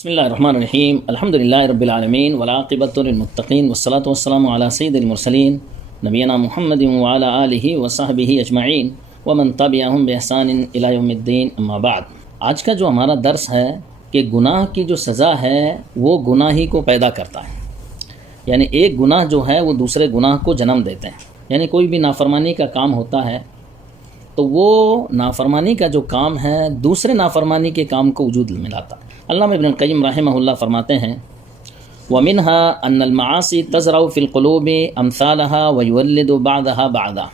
بسم اللہ الرحمن الرحیم الحمد للہ رب العالمین والعاقبۃ للمتقین والصلاۃ والسلام علی سید المرسلین نبینا محمد وعلی آلہ وصحبہ اجمعین ومن تبعہم بإحسان الی یوم الدین اما بعد۔ آج کا جو ہمارا درس ہے کہ گناہ کی جو سزا ہے وہ گناہ ہی کو پیدا کرتا ہے، یعنی ایک گناہ جو ہے وہ دوسرے گناہ کو جنم دیتے ہیں۔ یعنی کوئی بھی نافرمانی کا کام ہوتا ہے تو وہ نافرمانی کا جو کام ہے دوسرے نافرمانی کے کام کو وجود میں لاتا ہے۔ علامہ ابن القیم رحمہ اللہ فرماتے ہیں وَمِنْهَا أَنَّ الْمَعَاصِي تَزْرَعُ فِي الْقُلُوبِ أَمْثَالَهَا وَيُوَلِّدُ بَعْدَهَا بَعْدًا،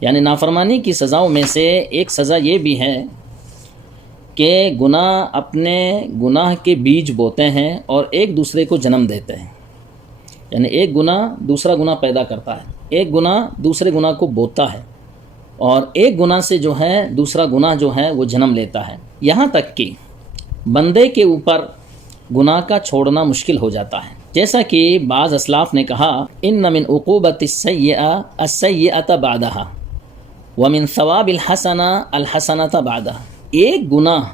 یعنی نافرمانی کی سزاؤں میں سے ایک سزا یہ بھی ہے کہ گناہ اپنے گناہ کے بیج بوتے ہیں اور ایک دوسرے کو جنم دیتے ہیں۔ یعنی ایک گناہ دوسرا گناہ پیدا کرتا ہے، ایک گناہ دوسرے گناہ کو بوتا ہے، اور ایک گناہ سے جو ہے دوسرا گناہ جو ہے وہ جنم لیتا ہے، یہاں تک کہ بندے کے اوپر گناہ کا چھوڑنا مشکل ہو جاتا ہے۔ جیسا کہ بعض اسلاف نے کہا ان من عقوبۃ السیئۃ بعدہا ومن ثواب الحسنہ الحسنۃ بعدہا، ایک گناہ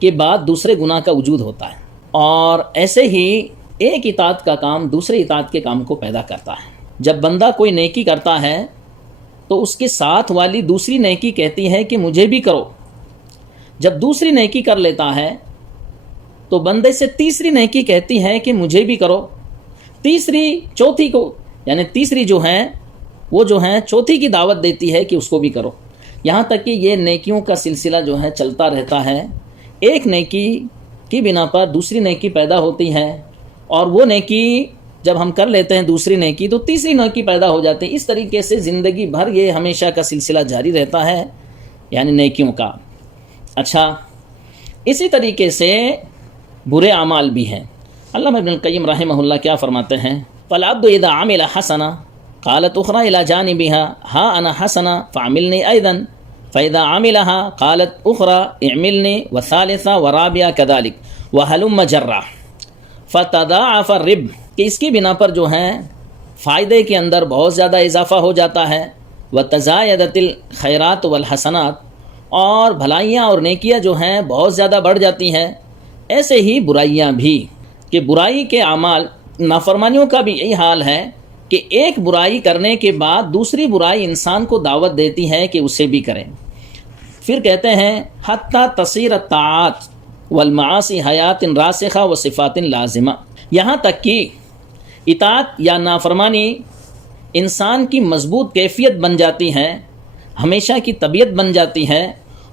کے بعد دوسرے گناہ کا وجود ہوتا ہے، اور ایسے ہی ایک اطاعت کا کام دوسرے اطاعت کے کام کو پیدا کرتا ہے۔ جب بندہ کوئی نیکی کرتا ہے تو اس کے ساتھ والی دوسری نیکی کہتی ہے کہ مجھے بھی کرو، جب دوسری نیکی کر لیتا ہے تو بندے سے تیسری نیکی کہتی ہے کہ مجھے بھی کرو، تیسری چوتھی کو، یعنی تیسری جو ہے وہ جو ہے چوتھی کی دعوت دیتی ہے کہ اس کو بھی کرو، یہاں تک کہ یہ نیکیوں کا سلسلہ جو ہے چلتا رہتا ہے۔ ایک نیکی کی بنا پر دوسری نیکی پیدا ہوتی ہے، اور وہ نیکی جب ہم کر لیتے ہیں دوسری نیکی تو تیسری نیکی پیدا ہو جاتی ہے۔ اس طریقے سے زندگی بھر یہ ہمیشہ کا سلسلہ جاری رہتا ہے، یعنی نیکیوں کا۔ اچھا، اسی طریقے سے برے اعمال بھی ہیں۔ علامہ ابن القیم رحمہ اللہ کیا فرماتے ہیں فالعبد اذا عمل حسنا قالت اخرى الى جانبها ها انا حسنا فعملني ايضا فاذا عملها قالت اخرى اعملني وثالثه ورابعه كذلك وهلم جرا فتضاعف الربح، کہ اس کی بنا پر جو ہے فائدے کے اندر بہت زیادہ اضافہ ہو جاتا ہے، وتزايدت الخيرات والحسنات، اور بھلائیاں اور نیکیاں جو ہیں بہت زیادہ بڑھ جاتی ہیں۔ ایسے ہی برائیاں بھی، کہ برائی کے اعمال، نافرمانیوں کا بھی یہی حال ہے کہ ایک برائی کرنے کے بعد دوسری برائی انسان کو دعوت دیتی ہے کہ اسے بھی کریں۔ پھر کہتے ہیں حتی تصیر الطاعات والمعاصی حیات راسخہ و صفات لازمہ، یہاں تک کہ اطاعت یا نافرمانی انسان کی مضبوط کیفیت بن جاتی ہے، ہمیشہ کی طبیعت بن جاتی ہے،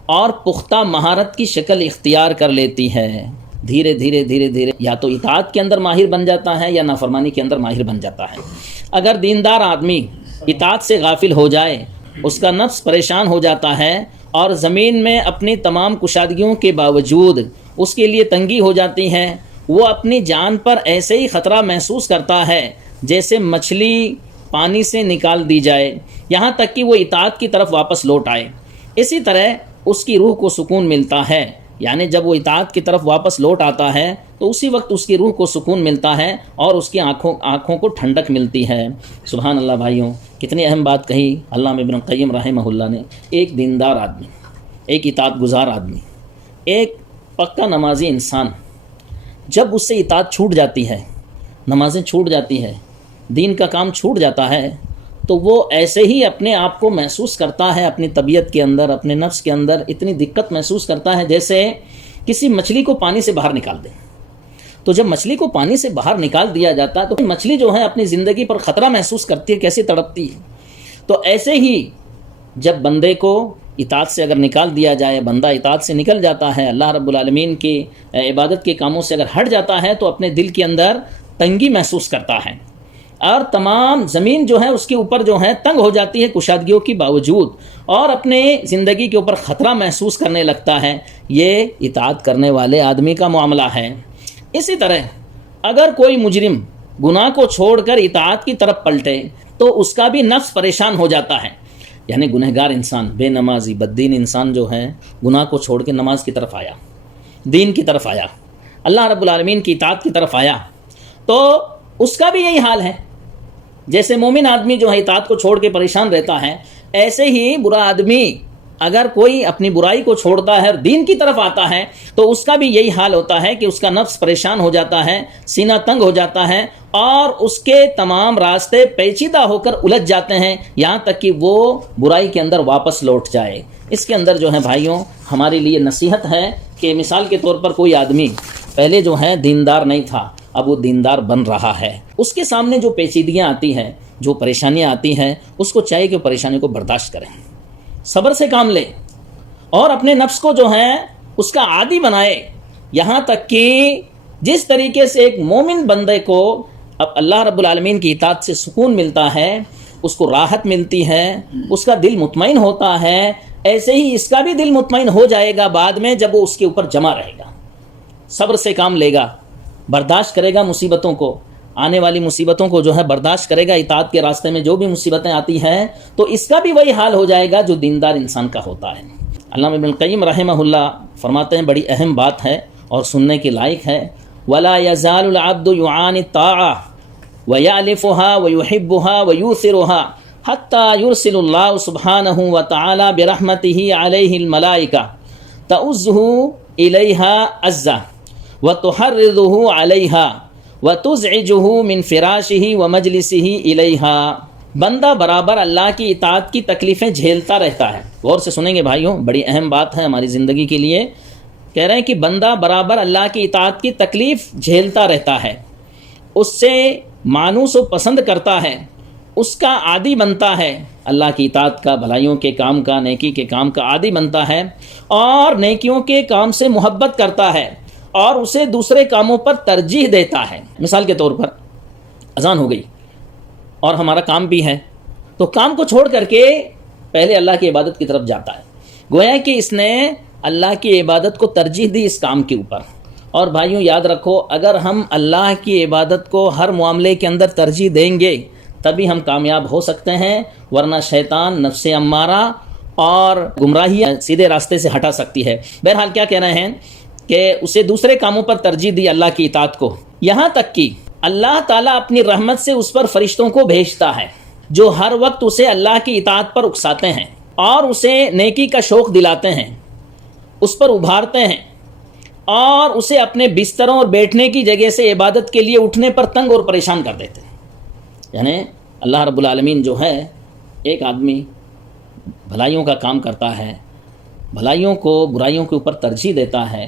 اور پختہ مہارت کی شکل اختیار کر لیتی ہے۔ دھیرے دھیرے دھیرے دھیرے یا تو اطاعت کے اندر ماہر بن جاتا ہے یا نافرمانی کے اندر ماہر بن جاتا ہے۔ اگر دیندار آدمی اطاعت سے غافل ہو جائے، اس کا نفس پریشان ہو جاتا ہے، اور زمین میں اپنی تمام کشادگیوں کے باوجود اس کے لیے تنگی ہو جاتی ہے، وہ اپنی جان پر ایسے ہی خطرہ محسوس کرتا ہے جیسے مچھلی پانی سے نکال دی جائے، یہاں تک کہ وہ اطاعت کی طرف واپس لوٹ آئے۔ اسی طرح اس کی روح کو سکون ملتا ہے، یعنی جب وہ اطاعت کی طرف واپس لوٹ آتا ہے تو اسی وقت اس کی روح کو سکون ملتا ہے اور اس کی آنکھوں کو ٹھنڈک ملتی ہے۔ سبحان اللہ بھائیوں، کتنی اہم بات کہی علامہ ابن القیم رحمہ اللہ نے۔ ایک دیندار آدمی، ایک اطاعت گزار آدمی، ایک پکا نمازی انسان، جب اس سے اطاعت چھوٹ جاتی ہے، نمازیں چھوٹ جاتی ہے، دین کا کام چھوٹ جاتا ہے، تو وہ ایسے ہی اپنے آپ کو محسوس کرتا ہے، اپنی طبیعت کے اندر، اپنے نفس کے اندر اتنی دقت محسوس کرتا ہے جیسے کسی مچھلی کو پانی سے باہر نکال دیں۔ تو جب مچھلی کو پانی سے باہر نکال دیا جاتا ہے تو مچھلی جو ہے اپنی زندگی پر خطرہ محسوس کرتی ہے، کیسے تڑپتی ہے۔ تو ایسے ہی جب بندے کو اطاعت سے اگر نکال دیا جائے، بندہ اطاعت سے نکل جاتا ہے، اللہ رب العالمین کی عبادت کے کاموں سے اگر ہٹ جاتا ہے تو اپنے دل کے اندر تنگی محسوس کرتا ہے، اور تمام زمین جو ہے اس کے اوپر جو ہے تنگ ہو جاتی ہے کشادگیوں کے باوجود، اور اپنے زندگی کے اوپر خطرہ محسوس کرنے لگتا ہے۔ یہ اطاعت کرنے والے آدمی کا معاملہ ہے۔ اسی طرح اگر کوئی مجرم گناہ کو چھوڑ کر اطاعت کی طرف پلٹے تو اس کا بھی نفس پریشان ہو جاتا ہے، یعنی گنہگار انسان، بے نمازی بددین انسان جو ہے گناہ کو چھوڑ کے نماز کی طرف آیا، دین کی طرف آیا، اللہ رب العالمین کی اطاعت کی طرف آیا، تو اس کا بھی یہی حال ہے۔ جیسے مومن آدمی جو ہے اطاعت کو چھوڑ کے پریشان رہتا ہے، ایسے ہی برا آدمی اگر کوئی اپنی برائی کو چھوڑتا ہے اور دین کی طرف آتا ہے تو اس کا بھی یہی حال ہوتا ہے کہ اس کا نفس پریشان ہو جاتا ہے، سینہ تنگ ہو جاتا ہے، اور اس کے تمام راستے پیچیدہ ہو کر الجھ جاتے ہیں، یہاں تک کہ وہ برائی کے اندر واپس لوٹ جائے۔ اس کے اندر جو ہے بھائیوں ہمارے لیے نصیحت ہے کہ مثال کے طور پر کوئی آدمی پہلے جو ہے دیندار نہیں تھا، اب وہ دیندار بن رہا ہے، اس کے سامنے جو پیچیدگیاں آتی ہیں، جو پریشانیاں آتی ہیں، اس کو چاہیے کہ پریشانی کو برداشت کریں، صبر سے کام لے، اور اپنے نفس کو جو ہے اس کا عادی بنائے، یہاں تک کہ جس طریقے سے ایک مومن بندے کو اب اللہ رب العالمین کی اطاعت سے سکون ملتا ہے، اس کو راحت ملتی ہے، اس کا دل مطمئن ہوتا ہے، ایسے ہی اس کا بھی دل مطمئن ہو جائے گا بعد میں جب وہ اس کے اوپر جمع رہے گا، صبر سے کام لے گا، برداشت کرے گا مصیبتوں کو، آنے والی مصیبتوں کو جو ہے برداشت کرے گا، اطاعت کے راستے میں جو بھی مصیبتیں آتی ہیں تو اس کا بھی وہی حال ہو جائے گا جو دیندار انسان کا ہوتا ہے۔ علامہ ابن القیم رحمہ اللہ فرماتے ہیں بڑی اہم بات ہے اور سننے کے لائق ہے، وَلَا يَزَالُ الْعَبْدُ يُعَانِ الطَّاعَةَ وَيَأْلِفُهَا وَيُحِبُّهَا وَيُؤْثِرُهَا حَتَّى يُرْسِلُ اللَّهُ سُبْحَانَهُ وَتَعَالَى بِرَحْمَتِهِ عَلَيْهِ الْمَلَائِكَةَ تَؤُزُّهُ إِلَيْهَا عَزَّةً وَتُحَرِّضُهُ عَلَيْهَا وَتُزْعِجُهُ مِنْ فِرَاشِهِ وَمَجْلِسِهِ إِلَيْهَا۔ بندہ برابر اللہ کی اطاعت کی تکلیفیں جھیلتا رہتا ہے۔ غور سے سنیں گے بھائیوں، بڑی اہم بات ہے ہماری زندگی کے لیے۔ کہہ رہے ہیں کہ بندہ برابر اللہ کی اطاعت کی تکلیف جھیلتا رہتا ہے، اس سے مانوس و پسند کرتا ہے، اس کا عادی بنتا ہے، اللہ کی اطاعت کا، بھلائیوں کے کام کا، نیکی کے کام کا عادی بنتا ہے، اور نیکیوں کے کام سے محبت کرتا ہے، اور اسے دوسرے کاموں پر ترجیح دیتا ہے۔ مثال کے طور پر اذان ہو گئی اور ہمارا کام بھی ہے، تو کام کو چھوڑ کر کے پہلے اللہ کی عبادت کی طرف جاتا ہے، گویا کہ اس نے اللہ کی عبادت کو ترجیح دی اس کام کے اوپر۔ اور بھائیوں یاد رکھو، اگر ہم اللہ کی عبادت کو ہر معاملے کے اندر ترجیح دیں گے تبھی ہم کامیاب ہو سکتے ہیں، ورنہ شیطان، نفس امارہ اور گمراہی سیدھے راستے سے ہٹا سکتی ہے۔ بہرحال کیا کہہ رہے ہیں کہ اسے دوسرے کاموں پر ترجیح دی اللہ کی اطاعت کو، یہاں تک کہ اللہ تعالیٰ اپنی رحمت سے اس پر فرشتوں کو بھیجتا ہے جو ہر وقت اسے اللہ کی اطاعت پر اکساتے ہیں اور اسے نیکی کا شوق دلاتے ہیں، اس پر ابھارتے ہیں، اور اسے اپنے بستروں اور بیٹھنے کی جگہ سے عبادت کے لیے اٹھنے پر تنگ اور پریشان کر دیتے ہیں۔ یعنی اللہ رب العالمین جو ہے، ایک آدمی بھلائیوں کا کام کرتا ہے، بھلائیوں کو برائیوں کے اوپر ترجیح دیتا ہے،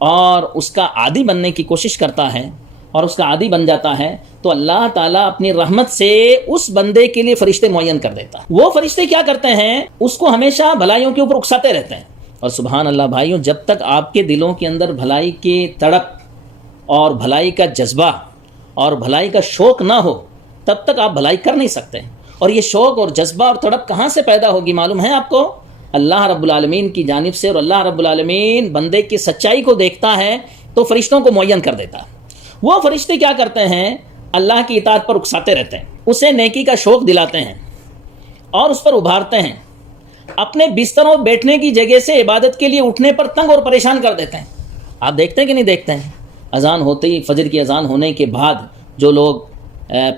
اور اس کا عادی بننے کی کوشش کرتا ہے اور اس کا عادی بن جاتا ہے، تو اللہ تعالیٰ اپنی رحمت سے اس بندے کے لیے فرشتے معین کر دیتا ہے۔ وہ فرشتے کیا کرتے ہیں؟ اس کو ہمیشہ بھلائیوں کے اوپر اکساتے رہتے ہیں۔ اور سبحان اللہ بھائیوں، جب تک آپ کے دلوں کے اندر بھلائی کی تڑپ اور بھلائی کا جذبہ اور بھلائی کا شوق نہ ہو تب تک آپ بھلائی کر نہیں سکتے۔ اور یہ شوق اور جذبہ اور تڑپ کہاں سے پیدا ہوگی معلوم ہے آپ کو؟ اللہ رب العالمین کی جانب سے، اور اللہ رب العالمین بندے کی سچائی کو دیکھتا ہے تو فرشتوں کو معین کر دیتا ہے۔ وہ فرشتے کیا کرتے ہیں؟ اللہ کی اطاعت پر اکساتے رہتے ہیں، اسے نیکی کا شوق دلاتے ہیں اور اس پر ابھارتے ہیں، اپنے بستروں بیٹھنے کی جگہ سے عبادت کے لیے اٹھنے پر تنگ اور پریشان کر دیتے ہیں۔ آپ دیکھتے ہیں کہ نہیں دیکھتے ہیں؟ اذان ہوتے ہی، فجر کی اذان ہونے کے بعد جو لوگ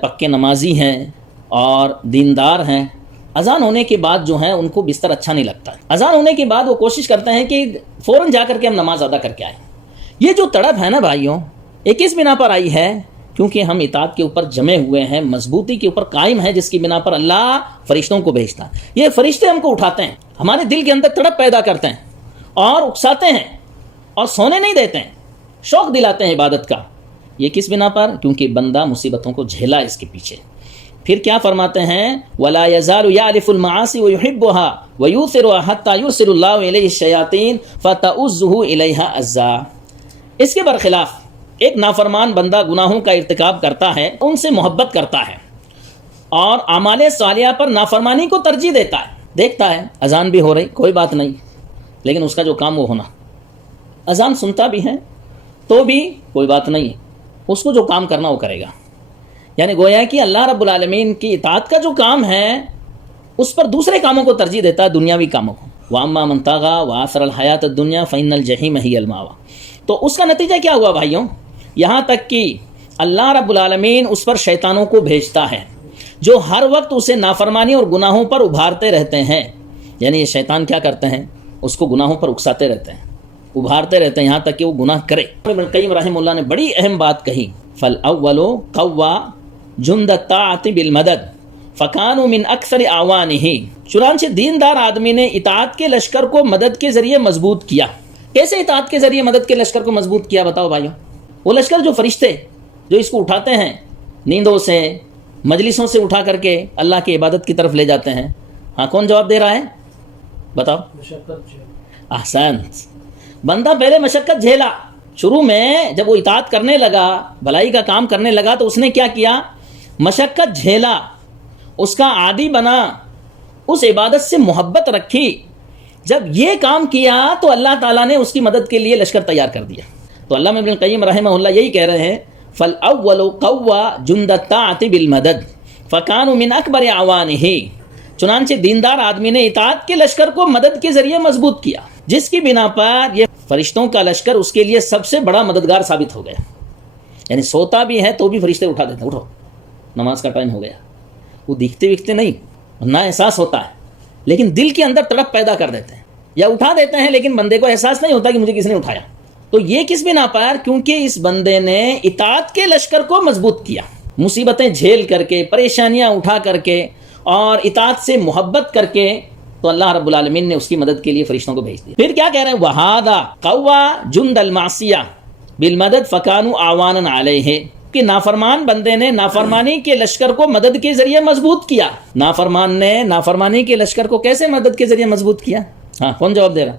پکے نمازی ہیں اور دیندار ہیں، اذان ہونے کے بعد جو ہیں ان کو بستر اچھا نہیں لگتا ہے۔ اذان ہونے کے بعد وہ کوشش کرتے ہیں کہ فوراً جا کر کے ہم نماز ادا کر کے آئیں۔ یہ جو تڑپ ہے نا بھائیوں، یہ کس بنا پر آئی ہے؟ کیونکہ ہم اطاعت کے اوپر جمے ہوئے ہیں، مضبوطی کے اوپر قائم ہیں، جس کی بنا پر اللہ فرشتوں کو بھیجتا ہے۔ یہ فرشتے ہم کو اٹھاتے ہیں، ہمارے دل کے اندر تڑپ پیدا کرتے ہیں اور اکساتے ہیں اور سونے نہیں دیتے ہیں، شوق دلاتے ہیں عبادت کا۔ یہ کس بنا پر؟ کیونکہ بندہ مصیبتوں کو جھیلا اس کے پیچھے۔ پھر کیا فرماتے ہیں؟ وَلَا يَزَالُ يَعْرِفُ الْمَعَاصِي وَيُحِبُّهَا وَيُؤْثِرُهَا حَتَّى يُرْسِلُ اللَّهُ إِلَيْهِ الشَّيَاطِينَ فَتَؤُزُّهُ إِلَيْهَا عَزًّا۔ اس کے برخلاف ایک نافرمان بندہ گناہوں کا ارتکاب کرتا ہے، ان سے محبت کرتا ہے اور اعمال صالحہ پر نافرمانی کو ترجیح دیتا ہے۔ دیکھتا ہے اذان بھی ہو رہی، کوئی بات نہیں، لیکن اس کا جو کام وہ ہونا، اذان سنتا بھی ہے تو بھی کوئی بات نہیں، اس کو جو کام کرنا وہ کرے گا۔ یعنی گویا کہ اللہ رب العالمین کی اطاعت کا جو کام ہے اس پر دوسرے کاموں کو ترجیح دیتا ہے، دنیاوی کاموں کو۔ وَأَمَّا مَنْ طَغَىٰ وَآثَرَ الْحَيَاةَ الدُّنْيَا فَإِنَّ الْجَحِيمَ هِيَ الْمَأْوَىٰ۔ تو اس کا نتیجہ کیا ہوا بھائیوں؟ یہاں تک کہ اللہ رب العالمین اس پر شیطانوں کو بھیجتا ہے جو ہر وقت اسے نافرمانی اور گناہوں پر ابھارتے رہتے ہیں، یعنی یہ شیطان کیا کرتے ہیں، اس کو گناہوں پر اکساتے رہتے ہیں، ابھارتے رہتے ہیں یہاں تک کہ وہ گناہ کرے۔ ابن القیم رحمہ اللہ نے بڑی اہم بات کہی، فالاول قوّا جند الطاعۃ بالمدد فکانوا من اکثر اعوانہ، چنانچہ دیندار آدمی نے اطاعت کے لشکر کو مدد کے ذریعے مضبوط کیا۔ کیسے اطاعت کے ذریعے مدد کے لشکر کو مضبوط کیا بتاؤ بھائیوں؟ وہ لشکر جو فرشتے جو اس کو اٹھاتے ہیں نیندوں سے، مجلسوں سے اٹھا کر کے اللہ کی عبادت کی طرف لے جاتے ہیں، ہاں کون جواب دے رہا ہے بتاؤ؟ احسنت، بندہ پہلے مشقت جھیلا، شروع میں جب وہ اطاعت کرنے لگا، بھلائی کا کام کرنے لگا، تو اس نے کیا کیا؟ مشقت جھیلا، اس کا عادی بنا، اس عبادت سے محبت رکھی۔ جب یہ کام کیا تو اللہ تعالیٰ نے اس کی مدد کے لیے لشکر تیار کر دیا۔ تو علامہ ابن القیم رحمہ اللہ یہی کہہ رہے ہیں، فالاول قوّا جند الطاعۃ بالمدد فکانوا من اکبر اعوانہ، چنانچہ دیندار آدمی نے اطاعت کے لشکر کو مدد کے ذریعے مضبوط کیا، جس کی بنا پر یہ فرشتوں کا لشکر اس کے لیے سب سے بڑا مددگار ثابت ہو گیا۔ یعنی سوتا بھی ہے تو بھی فرشتے اٹھا دیتے ہیں، اٹھو نماز کا ٹائم ہو گیا۔ وہ دیکھتے ویکھتے نہیں، نہ احساس ہوتا ہے، لیکن دل کے اندر تڑپ پیدا کر دیتے ہیں، یا اٹھا دیتے ہیں لیکن بندے کو احساس نہیں ہوتا کہ مجھے کس نے اٹھایا۔ تو یہ کس بنا پر؟ کیونکہ اس بندے نے اطاعت کے لشکر کو مضبوط کیا، مصیبتیں جھیل کر کے، پریشانیاں اٹھا کر کے، اور اطاعت سے محبت کر کے، تو اللہ رب العالمین نے اس کی مدد کے لیے فرشتوں کو بھیج دیا۔ پھر کیا کہہ رہے ہیں؟ وَهَذَا قَوَّا جُنْدَ الْمَعْصِيَةِ بِالْمَدَدْ فَكَانُوا أَعْوَانًا عَلَيْهِ، کہ نافرمان بندے نے نافرمانی کے لشکر کو مدد کے ذریعے مضبوط کیا۔ نافرمان نے نافرمانی کے لشکر کو کیسے مدد کے ذریعے مضبوط کیا؟ ہاں کون جواب دے رہا؟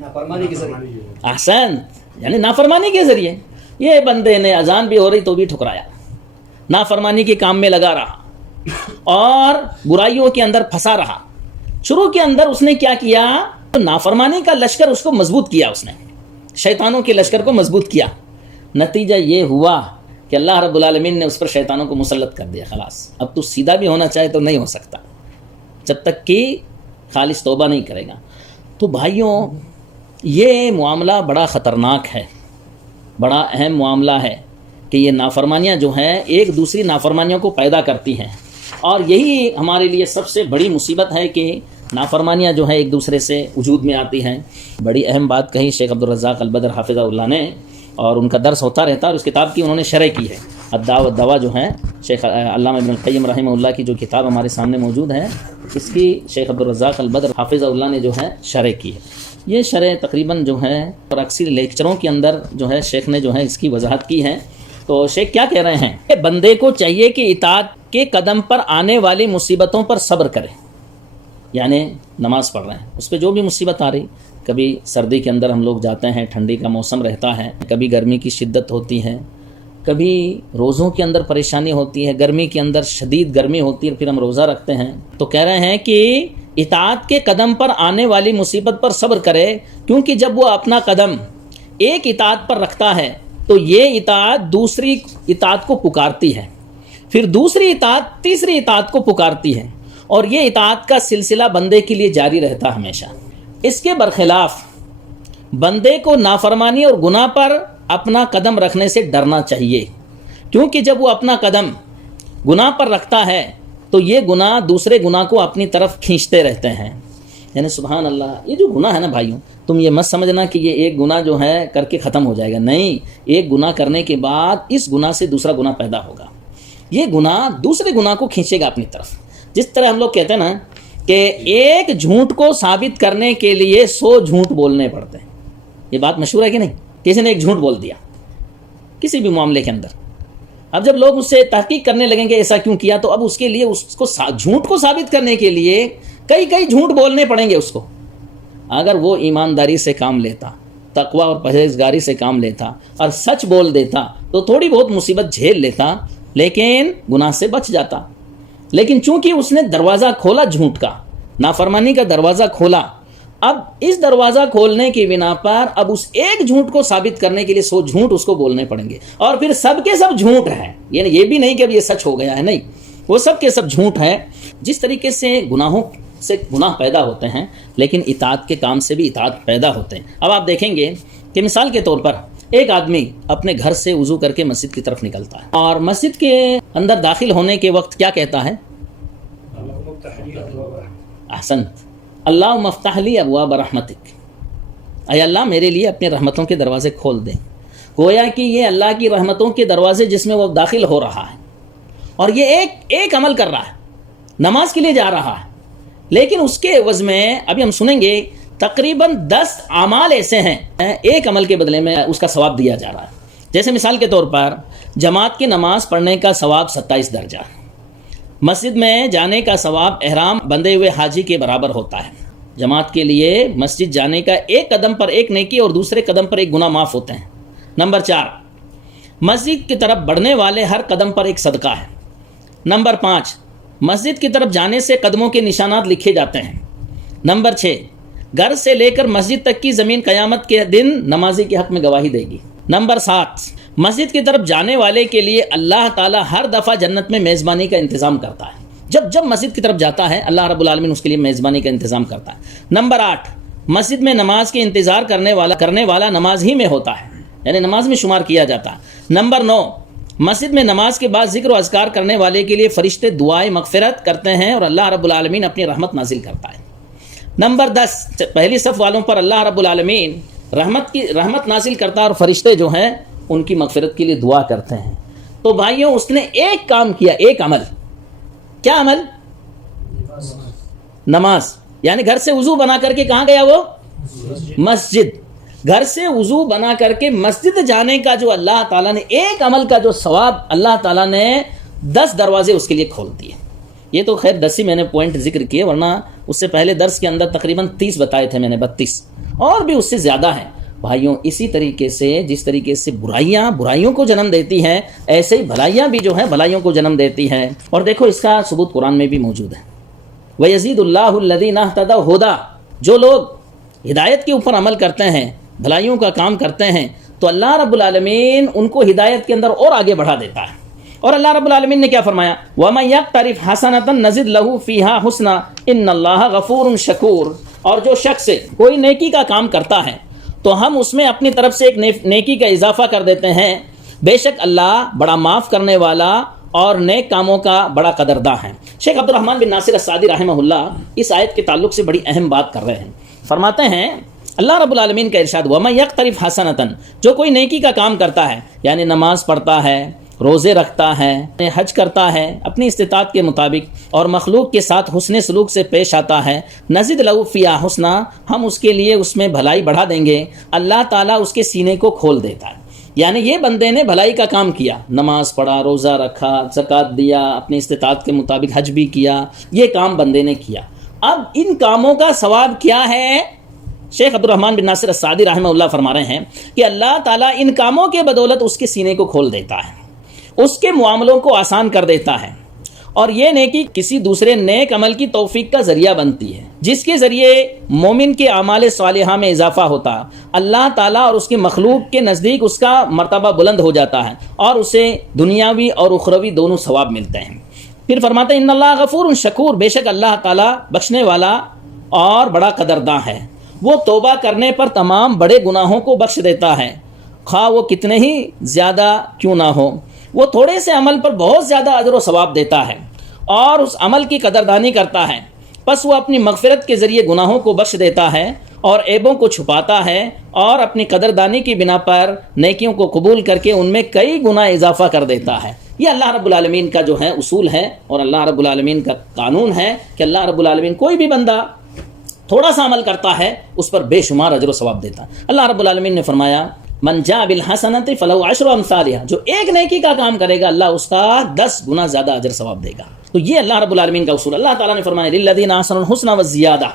نافرمانی کے ذریعے۔ احسن، یعنی نافرمانی کے ذریعے۔ یہ بندے نے اذان بھی ہو رہی تو بھی ٹھکرایا، نافرمانی کے کام میں لگا رہا اور برائیوں کے اندر پھنسا رہا۔ شروع کے اندر اس نے کیا کیا؟ نافرمانی کا لشکر اس کو مضبوط کیا، اس نے شیطانوں کے لشکر کو مضبوط کیا۔ نتیجہ یہ ہوا کہ اللہ رب العالمین نے اس پر شیطانوں کو مسلط کر دیا۔ خلاص اب تو سیدھا بھی ہونا چاہے تو نہیں ہو سکتا جب تک کہ خالص توبہ نہیں کرے گا۔ تو بھائیوں، یہ معاملہ بڑا خطرناک ہے، بڑا اہم معاملہ ہے کہ یہ نافرمانیاں جو ہیں ایک دوسری نافرمانیوں کو پیدا کرتی ہیں، اور یہی ہمارے لیے سب سے بڑی مصیبت ہے کہ نافرمانیاں جو ہیں ایک دوسرے سے وجود میں آتی ہیں۔ بڑی اہم بات کہی شیخ عبدالرزاق البدر حافظہ اللہ نے، اور ان کا درس ہوتا رہتا ہے، اور اس کتاب کی انہوں نے شرح کی ہے، الداء والدواء جو ہیں شیخ علامہ ابن القیم رحمہ اللہ کی جو کتاب ہمارے سامنے موجود ہے، اس کی شیخ عبدالرزاق البدر حافظہ اللہ نے جو ہے شرح کی ہے۔ یہ شرح تقریباً جو ہے اور اکثر لیکچروں کے اندر جو ہے شیخ نے جو ہے اس کی وضاحت کی ہے۔ تو شیخ کیا کہہ رہے ہیں کہ بندے کو چاہیے کہ اطاعت کے قدم پر آنے والی مصیبتوں پر صبر کرے، یعنی نماز پڑھ رہے ہیں، اس پہ جو بھی مصیبت آ رہی، کبھی سردی کے اندر ہم لوگ جاتے ہیں، ٹھنڈی کا موسم رہتا ہے، کبھی گرمی کی شدت ہوتی ہے، کبھی روزوں کے اندر پریشانی ہوتی ہے، گرمی کے اندر شدید گرمی ہوتی ہے، پھر ہم روزہ رکھتے ہیں، تو کہہ رہے ہیں کہ اطاعت کے قدم پر آنے والی مصیبت پر صبر کرے، کیونکہ جب وہ اپنا قدم ایک اطاعت پر رکھتا ہے تو یہ اطاعت دوسری اطاعت کو پکارتی ہے، پھر دوسری اطاعت تیسری اطاعت کو پکارتی ہے، اور یہ اطاعت کا سلسلہ بندے کے لیے جاری رہتا ہے ہمیشہ۔ اس کے برخلاف بندے کو نافرمانی اور گناہ پر اپنا قدم رکھنے سے ڈرنا چاہیے، کیونکہ جب وہ اپنا قدم گناہ پر رکھتا ہے تو یہ گناہ دوسرے گناہ کو اپنی طرف کھینچتے رہتے ہیں۔ یعنی سبحان اللہ، یہ جو گناہ ہے نا بھائیوں، تم یہ مت سمجھنا کہ یہ ایک گناہ جو ہے کر کے ختم ہو جائے گا، نہیں، ایک گناہ کرنے کے بعد اس گناہ سے دوسرا گناہ پیدا ہوگا، یہ گناہ دوسرے گناہ کو کھینچے گا اپنی طرف۔ جس طرح ہم لوگ کہتے ہیں نا کہ ایک جھوٹ کو ثابت کرنے کے لیے 100 جھوٹ بولنے پڑتے ہیں، یہ بات مشہور ہے کہ نہیں؟ کسی نے ایک جھوٹ بول دیا کسی بھی معاملے کے اندر، اب جب لوگ اس سے تحقیق کرنے لگیں گے ایسا کیوں کیا، تو اب اس کے لیے اس کو جھوٹ کو ثابت کرنے کے لیے کئی جھوٹ بولنے پڑیں گے اس کو۔ اگر وہ ایمانداری سے کام لیتا، تقوی اور پرہیزگاری سے کام لیتا اور سچ بول دیتا تو تھوڑی بہت مصیبت جھیل لیتا، لیکن گناہ سے بچ جاتا۔ لیکن چونکہ اس نے دروازہ کھولا جھوٹ کا، نافرمانی کا دروازہ کھولا، اب اس دروازہ کھولنے کی بنا پر اب اس ایک جھوٹ کو ثابت کرنے کے لیے 100 جھوٹ اس کو بولنے پڑیں گے، اور پھر سب کے سب جھوٹ ہیں، یعنی یہ بھی نہیں کہ اب یہ سچ ہو گیا ہے، نہیں، وہ سب کے سب جھوٹ ہیں۔ جس طریقے سے گناہوں سے گناہ پیدا ہوتے ہیں، لیکن اطاعت کے کام سے بھی اطاعت پیدا ہوتے ہیں۔ اب آپ دیکھیں گے کہ مثال کے طور پر ایک آدمی اپنے گھر سے وضو کر کے مسجد کی طرف نکلتا ہے، اور مسجد کے اندر داخل ہونے کے وقت کیا کہتا ہے؟ احسنت، اللہ مفتح لی ابواب رحمتک، اے اللہ میرے لیے اپنے رحمتوں کے دروازے کھول دیں۔ گویا کہ یہ اللہ کی رحمتوں کے دروازے جس میں وہ داخل ہو رہا ہے، اور یہ ایک عمل کر رہا ہے، نماز کے لیے جا رہا ہے، لیکن اس کے عوض میں ابھی ہم سنیں گے تقریباً 10 اعمال ایسے ہیں ایک عمل کے بدلے میں اس کا ثواب دیا جا رہا ہے۔ جیسے مثال کے طور پر جماعت کی نماز پڑھنے کا ثواب 27 درجہ، مسجد میں جانے کا ثواب احرام بندھے ہوئے حاجی کے برابر ہوتا ہے۔ جماعت کے لیے مسجد جانے کا ایک قدم پر ایک نیکی اور دوسرے قدم پر ایک گناہ معاف ہوتے ہیں۔ نمبر 4، مسجد کی طرف بڑھنے والے ہر قدم پر ایک صدقہ ہے۔ نمبر 5، مسجد کی طرف جانے سے قدموں کے نشانات لکھے جاتے ہیں۔ نمبر 6، گھر سے لے کر مسجد تک کی زمین قیامت کے دن نمازی کے حق میں گواہی دے گی۔ نمبر 7، مسجد کی طرف جانے والے کے لیے اللہ تعالی ہر دفعہ جنت میں میزبانی کا انتظام کرتا ہے۔ جب مسجد کی طرف جاتا ہے اللہ رب العالمین اس کے لیے میزبانی کا انتظام کرتا ہے۔ نمبر 8، مسجد میں نماز کے انتظار کرنے والا نماز ہی میں ہوتا ہے، یعنی نماز میں شمار کیا جاتا ہے۔ نمبر 9، مسجد میں نماز کے بعد ذکر و اذکار کرنے والے کے لیے فرشتے دعائے مغفرت کرتے ہیں اور اللہ رب العالمین اپنی رحمت نازل کرتا ہے۔ نمبر 10، پہلی صف والوں پر اللہ رب العالمین رحمت نازل کرتا ہے اور فرشتے جو ہیں ان کی مغفرت کے لیے دعا کرتے ہیں۔ تو بھائیوں اس نے ایک کام کیا، ایک عمل، کیا عمل؟ نماز، یعنی گھر سے وضو بنا کر کے کہاں گیا وہ؟ مسجد۔ گھر سے وضو بنا کر کے مسجد جانے کا جو اللہ تعالیٰ نے ایک عمل کا جو ثواب اللہ تعالیٰ نے 10 دروازے اس کے لیے کھول دیے۔ یہ تو خیر 10 ہی میں نے پوائنٹ ذکر کیے، ورنہ اس سے پہلے درس کے اندر تقریباً 30 بتائے تھے میں نے، 32 اور بھی اس سے زیادہ ہیں۔ بھائیوں اسی طریقے سے جس طریقے سے برائیوں کو جنم دیتی ہیں، ایسے ہی بھلائیاں بھی جو ہیں بھلائیوں کو جنم دیتی ہیں۔ اور دیکھو اس کا ثبوت قرآن میں بھی موجود ہے، وَيَزِيدُ اللَّهُ الَّذِينَ اهْتَدَوْا هُدًى۔ جو لوگ ہدایت کے اوپر عمل کرتے ہیں، بھلائیوں کا کام کرتے ہیں، تو اللہ رب العالمین ان کو ہدایت کے اندر اور آگے بڑھا دیتا ہے۔ اور اللہ رب العالمین نے کیا فرمایا؟ وَمَن يَقْتَرِفْ حَسَنَةً نَزِدْ لَهُ فِيهَا حُسْنًا إِنَّ اللَّهَ غَفُورٌ شَكُورٌ۔ اور جو شخص کوئی نیکی کا کام کرتا ہے تو ہم اس میں اپنی طرف سے ایک نیکی کا اضافہ کر دیتے ہیں، بے شک اللہ بڑا معاف کرنے والا اور نیک کاموں کا بڑا قدرداں ہے۔ شیخ عبد الرحمن بن ناصر السعدی رحمہ اللہ اس آیت کے تعلق سے بڑی اہم بات کر رہے ہیں۔ فرماتے ہیں اللہ رب العالمین کا ارشاد، وَمَن يَقْتَرِفْ حَسَنَةً، جو کوئی نیکی کا کام کرتا ہے، یعنی نماز پڑھتا ہے، روزے رکھتا ہے، حج کرتا ہے اپنی استطاعت کے مطابق، اور مخلوق کے ساتھ حسن سلوک سے پیش آتا ہے، نزد لہو فیہا حسنا، ہم اس کے لیے اس میں بھلائی بڑھا دیں گے۔ اللہ تعالیٰ اس کے سینے کو کھول دیتا ہے، یعنی یہ بندے نے بھلائی کا کام کیا، نماز پڑھا، روزہ رکھا، زکوٰۃ دیا، اپنی استطاعت کے مطابق حج بھی کیا، یہ کام بندے نے کیا۔ اب ان کاموں کا ثواب کیا ہے؟ شیخ عبد الرحمن بن ناصر السعدی رحمہ اللہ فرما رہے ہیں کہ اللہ تعالیٰ ان کاموں کے بدولت اس کے سینے کو کھول دیتا ہے، اس کے معاملوں کو آسان کر دیتا ہے، اور یہ نیکی کسی دوسرے نیک عمل کی توفیق کا ذریعہ بنتی ہے، جس کے ذریعے مومن کے اعمال صالحہ میں اضافہ ہوتا، اللہ تعالیٰ اور اس کی مخلوق کے نزدیک اس کا مرتبہ بلند ہو جاتا ہے، اور اسے دنیاوی اور اخروی دونوں ثواب ملتے ہیں۔ پھر فرماتے ہیں ان اللہ غفور شکور، بے شک اللہ تعالیٰ بخشنے والا اور بڑا قدرداں ہے، وہ توبہ کرنے پر تمام بڑے گناہوں کو بخش دیتا ہے، خواہ وہ کتنے ہی زیادہ کیوں نہ ہو۔ وہ تھوڑے سے عمل پر بہت زیادہ اجر و ثواب دیتا ہے اور اس عمل کی قدردانی کرتا ہے، پس وہ اپنی مغفرت کے ذریعے گناہوں کو بخش دیتا ہے اور عیبوں کو چھپاتا ہے، اور اپنی قدردانی کی بنا پر نیکیوں کو قبول کر کے ان میں کئی گنا اضافہ کر دیتا ہے۔ یہ اللہ رب العالمین کا جو ہے اصول ہے، اور اللہ رب العالمین کا قانون ہے کہ اللہ رب العالمین کوئی بھی بندہ تھوڑا سا عمل کرتا ہے اس پر بے شمار اجر و ثواب دیتا ہے۔ اللہ رب العالمین نے فرمایا من جاء بالحسنۃ فلہ عشر امثالها، جو ایک نیکی کا کام کرے گا اللہ اس کا 10 گنا زیادہ اجر ثواب دے گا۔ تو یہ اللہ رب العالمین کا اصول۔ اللہ تعالیٰ نے فرمایا للذین احسنوا الحسنى والزیادہ،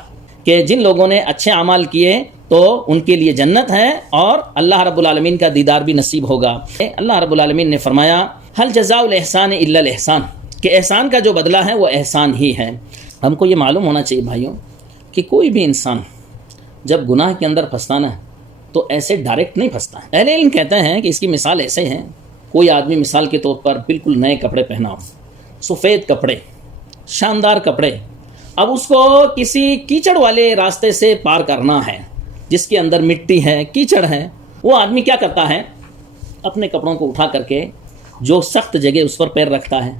کہ جن لوگوں نے اچھے اعمال کیے تو ان کے لیے جنت ہے اور اللہ رب العالمین کا دیدار بھی نصیب ہوگا۔ اللہ رب العالمین نے فرمایا هل جزاء الاحسان الا الاحسان، کہ احسان کا جو بدلہ ہے وہ احسان ہی ہے۔ ہم کو یہ معلوم ہونا چاہیے بھائیوں کہ کوئی بھی انسان جب گناہ کے اندر پھنستا نا تو ایسے ڈائریکٹ نہیں پھنستا ہے۔ اہل علم کہتے ہیں کہ اس کی مثال ایسے ہیں، کوئی آدمی مثال کے طور پر بالکل نئے کپڑے پہنا ہو، سفید کپڑے، شاندار کپڑے، اب اس کو کسی کیچڑ والے راستے سے پار کرنا ہے جس کے اندر مٹی ہے، کیچڑ ہے، وہ آدمی کیا کرتا ہے؟ اپنے کپڑوں کو اٹھا کر کے جو سخت جگہ اس پر پیر رکھتا ہے،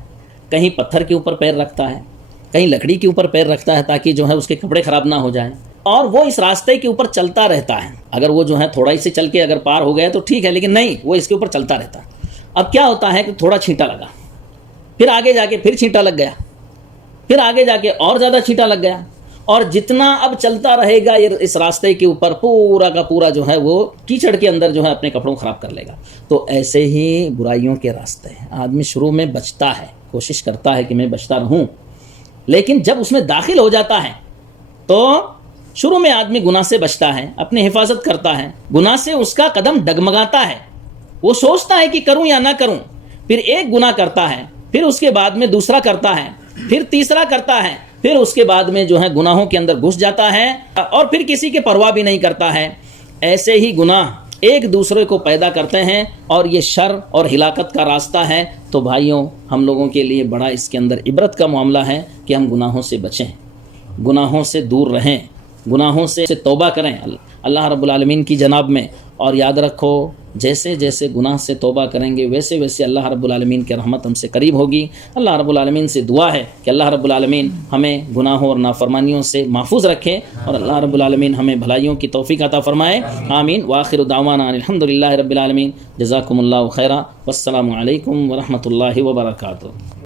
کہیں پتھر کے اوپر پیر رکھتا ہے، کہیں لکڑی کے اوپر پیر رکھتا ہے تاکہ جو ہے اس کے کپڑے خراب نہ ہو جائیں، اور وہ اس راستے کے اوپر چلتا رہتا ہے. اگر وہ جو ہے تھوڑا ہی سے چل کے اگر پار ہو گیا تو ٹھیک ہے، لیکن نہیں، وہ اس کے اوپر چلتا رہتا. اب کیا ہوتا ہے کہ تھوڑا چھینٹا لگا، پھر آگے جا کے پھر چھینٹا لگ گیا، پھر آگے جا کے اور زیادہ چھینٹا لگ گیا، اور جتنا اب چلتا رہے گا یہ اس راستے کے اوپر پورا کا پورا جو ہے وہ کیچڑ کے اندر جو ہے اپنے کپڑوں کو خراب کر لے گا. تو ایسے ہی برائیوں کے راستے ہیں. آدمی شروع میں بچتا ہے، کوشش کرتا ہے کہ میں بچتا رہوں، لیکن جب اس میں داخل ہو جاتا ہے تو شروع میں آدمی گناہ سے بچتا ہے، اپنی حفاظت کرتا ہے، گناہ سے اس کا قدم ڈگمگاتا ہے، وہ سوچتا ہے کہ کروں یا نہ کروں، پھر ایک گناہ کرتا ہے، پھر اس کے بعد میں دوسرا کرتا ہے، پھر تیسرا کرتا ہے، پھر اس کے بعد میں جو ہے گناہوں کے اندر گھس جاتا ہے، اور پھر کسی کی پرواہ بھی نہیں کرتا ہے. ایسے ہی گناہ ایک دوسرے کو پیدا کرتے ہیں اور یہ شر اور ہلاکت کا راستہ ہے. تو بھائیوں، ہم لوگوں کے لیے بڑا اس کے اندر عبرت کا معاملہ ہے کہ ہم گناہوں سے بچیں، گناہوں سے دور رہیں، گناہوں سے توبہ کریں اللہ رب العالمین کی جناب میں. اور یاد رکھو، جیسے جیسے گناہ سے توبہ کریں گے ویسے ویسے اللہ رب العالمین کی رحمت ہم سے قریب ہوگی. اللہ رب العالمین سے دعا ہے کہ اللہ رب العالمین ہمیں گناہوں اور نافرمانیوں سے محفوظ رکھے، اور اللہ رب العالمین ہمیں بھلائیوں کی توفیق عطا فرمائے. آمین. وآخر دعوانا الحمدللہ رب العالمین. جزاکم اللہ خیرا. والسلام علیکم ورحمۃ اللہ وبرکاتہ.